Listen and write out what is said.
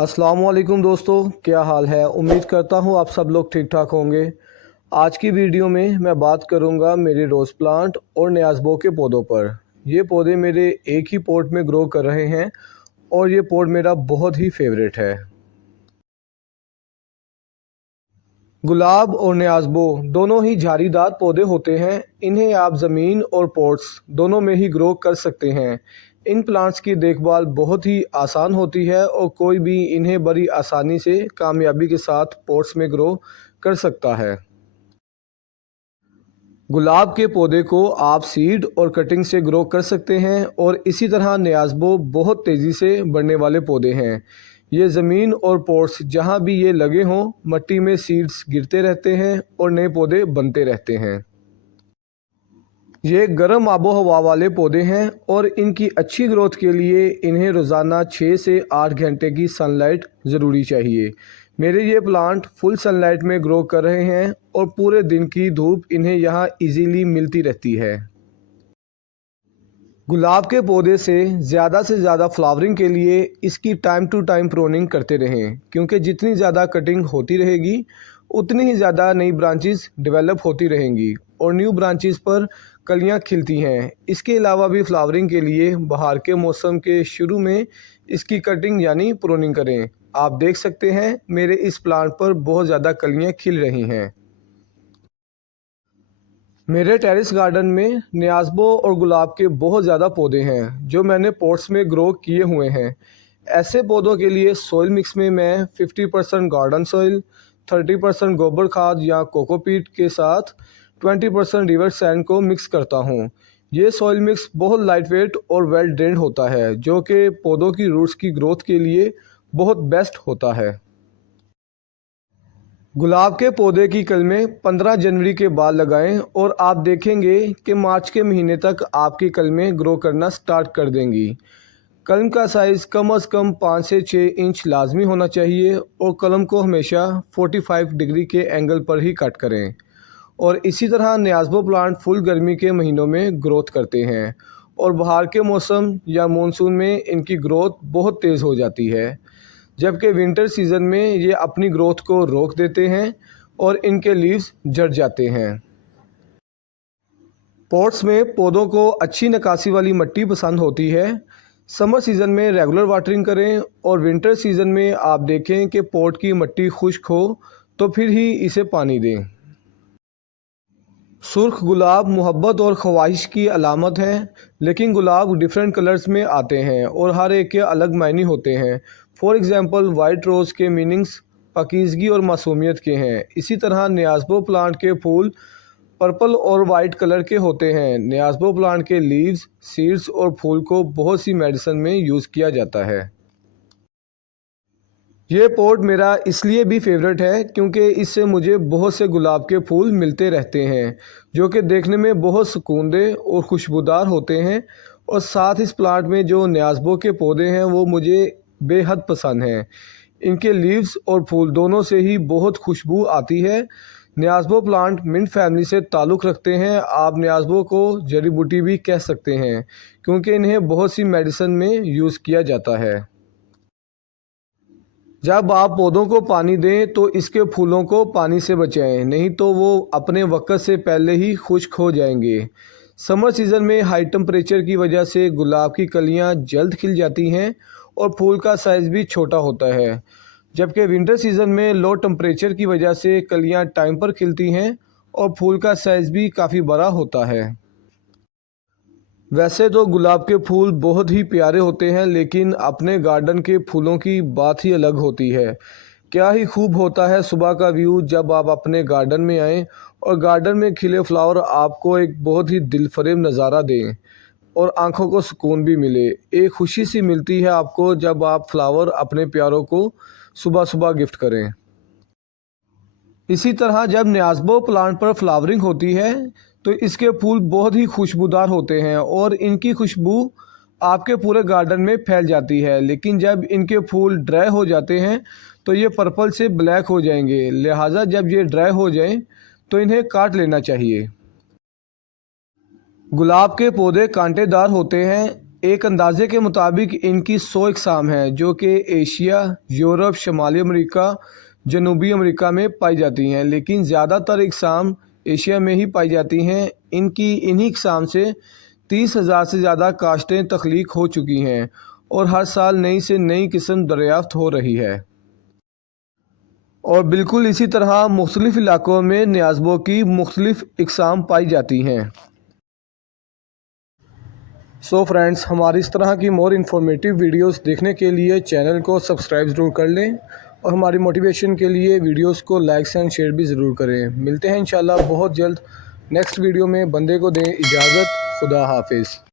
अस्सलाम वालेकुम दोस्तों, क्या हाल है। उम्मीद करता हूँ आप सब लोग ठीक ठाक होंगे। आज की वीडियो में मैं बात करूँगा मेरे रोज़ प्लांट और न्याज़बो के पौधों पर। ये पौधे मेरे एक ही पॉट में ग्रो कर रहे हैं और ये पॉट मेरा बहुत ही फेवरेट है। गुलाब और न्याज़बो दोनों ही झाड़ीदार पौधे होते हैं। इन्हें आप ज़मीन और पॉट्स दोनों में ही ग्रो कर सकते हैं। इन प्लांट्स की देखभाल बहुत ही आसान होती है और कोई भी इन्हें बड़ी आसानी से कामयाबी के साथ पॉट्स में ग्रो कर सकता है। गुलाब के पौधे को आप सीड और कटिंग से ग्रो कर सकते हैं और इसी तरह न्याज़बो बहुत तेज़ी से बढ़ने वाले पौधे हैं। ये ज़मीन और पॉट्स जहाँ भी ये लगे हों, मिट्टी में सीड्स गिरते रहते हैं और नए पौधे बनते रहते हैं। ये गर्म आबो हवा वाले पौधे हैं और इनकी अच्छी ग्रोथ के लिए इन्हें रोज़ाना 6 से 8 घंटे की सनलाइट ज़रूरी चाहिए। मेरे ये प्लांट फुल सनलाइट में ग्रो कर रहे हैं और पूरे दिन की धूप इन्हें यहाँ इजीली मिलती रहती है। गुलाब के पौधे से ज़्यादा फ्लावरिंग के लिए इसकी टाइम टू टाइम प्रोनिंग करते रहें, क्योंकि जितनी ज़्यादा कटिंग होती रहेगी उतनी ही ज़्यादा नई ब्रांचेस डेवलप होती रहेंगी और न्यू ब्रांचेस पर कलियां खिलती हैं। इसके अलावा भी फ्लावरिंग के लिए बाहर के मौसम के शुरू में इसकी कटिंग यानी प्रोनिंग करें। आप देख सकते हैं मेरे इस प्लांट पर बहुत ज़्यादा कलियां खिल रही हैं। मेरे टेरेस गार्डन में न्याज़बो और गुलाब के बहुत ज़्यादा पौधे हैं जो मैंने पॉट्स में ग्रो किए हुए हैं। ऐसे पौधों के लिए सॉइल मिक्स में मैं 50% गार्डन सॉइल, 30% गोबर खाद या कोकोपीट के साथ 20% रिवर सैंड को मिक्स करता हूँ। ये सॉइल मिक्स बहुत लाइट वेट और वेल ड्रेन्ड होता है, जो कि पौधों की रूट्स की ग्रोथ के लिए बहुत बेस्ट होता है। गुलाब के पौधे की कलमें 15 जनवरी के बाद लगाएं और आप देखेंगे कि मार्च के महीने तक आपकी कलमें ग्रो करना स्टार्ट कर देंगी। कलम का साइज़ कम से कम 5 से 6 इंच लाजमी होना चाहिए और कलम को हमेशा 45 डिग्री के एंगल पर ही कट करें। और इसी तरह न्याज़बो प्लांट फुल गर्मी के महीनों में ग्रोथ करते हैं और बाहर के मौसम या मानसून में इनकी ग्रोथ बहुत तेज़ हो जाती है, जबकि विंटर सीज़न में ये अपनी ग्रोथ को रोक देते हैं और इनके लीव्स झड़ जाते हैं। पॉट्स में पौधों को अच्छी निकासी वाली मिट्टी पसंद होती है। समर सीज़न में रेगुलर वाटरिंग करें और विंटर सीज़न में आप देखें कि पॉट की मिट्टी खुश्क हो तो फिर ही इसे पानी दें। सुर्ख गुलाब मोहब्बत और ख्वाहिश की अलामत है, लेकिन गुलाब डिफरेंट कलर्स में आते हैं और हर एक के अलग मायने होते हैं। फॉर एग्ज़ाम्पल वाइट रोज़ के मीनिंग्स पाकीज़गी और मासूमियत के हैं। इसी तरह न्याज़बो प्लांट के फूल पर्पल और वाइट कलर के होते हैं। न्याज़बो प्लांट के लीव्स, सीड्स और फूल को बहुत सी मेडिसिन में यूज़ किया जाता है। ये पॉट मेरा इसलिए भी फेवरेट है क्योंकि इससे मुझे बहुत से गुलाब के फूल मिलते रहते हैं, जो कि देखने में बहुत सुकूनदेह और खुशबूदार होते हैं। और साथ इस प्लांट में जो न्याज़बो के पौधे हैं वो मुझे बेहद पसंद हैं। इनके लीव्स और फूल दोनों से ही बहुत खुशबू आती है। न्याज़बो प्लांट मिंट फैमिली से ताल्लुक़ रखते हैं। आप न्याज़बो को जड़ी बूटी भी कह सकते हैं क्योंकि इन्हें बहुत सी मेडिसिन में यूज़ किया जाता है। जब आप पौधों को पानी दें तो इसके फूलों को पानी से बचाएं, नहीं तो वो अपने वक्त से पहले ही खुश्क हो जाएंगे। समर सीज़न में हाई टेम्परेचर की वजह से गुलाब की कलियां जल्द खिल जाती हैं और फूल का साइज़ भी छोटा होता है, जबकि विंटर सीज़न में लो टेम्परेचर की वजह से कलियां टाइम पर खिलती हैं और फूल का साइज़ भी काफ़ी बड़ा होता है। वैसे तो गुलाब के फूल बहुत ही प्यारे होते हैं, लेकिन अपने गार्डन के फूलों की बात ही अलग होती है। क्या ही खूब होता है सुबह का व्यू जब आप अपने गार्डन में आएं और गार्डन में खिले फ्लावर आपको एक बहुत ही दिलफरेब नज़ारा दें। और आंखों को सुकून भी मिले। एक खुशी सी मिलती है आपको जब आप फ्लावर अपने प्यारों को सुबह सुबह गिफ्ट करें। इसी तरह जब न्याज़बो प्लांट पर फ्लावरिंग होती है तो इसके फूल बहुत ही खुशबूदार होते हैं और इनकी खुशबू आपके पूरे गार्डन में फैल जाती है। लेकिन जब इनके फूल ड्राई हो जाते हैं तो ये पर्पल से ब्लैक हो जाएंगे, लिहाजा जब ये ड्राई हो जाएं तो इन्हें काट लेना चाहिए। गुलाब के पौधे कांटेदार होते हैं। एक अंदाजे के मुताबिक इनकी 100 इकसाम हैं जो कि एशिया, यूरोप, शुमाली अमेरिका, जनूबी अमेरिका में पाई जाती हैं, लेकिन ज़्यादातर इकसाम एशिया में ही पाई जाती हैं। इनकी इन्हीं इकसाम से 30,000 से ज़्यादा काश्तें तख्लीक हो चुकी हैं और हर साल नई से नई किस्म दरियाफ्त हो रही है। और बिल्कुल इसी तरह मुख्तलिफ इलाकों में न्याज़बो की मुख्तलिफ इकसाम पाई जाती हैं। सो फ्रेंड्स, हमारी इस तरह की मोर इन्फॉर्मेटिव वीडियोस देखने के लिए चैनल को सब्सक्राइब ज़रूर कर लें और हमारी मोटिवेशन के लिए वीडियोस को लाइक एंड शेयर भी ज़रूर करें। मिलते हैं इंशाल्लाह बहुत जल्द नेक्स्ट वीडियो में। बंदे को दें इजाज़त। खुदा हाफिज़।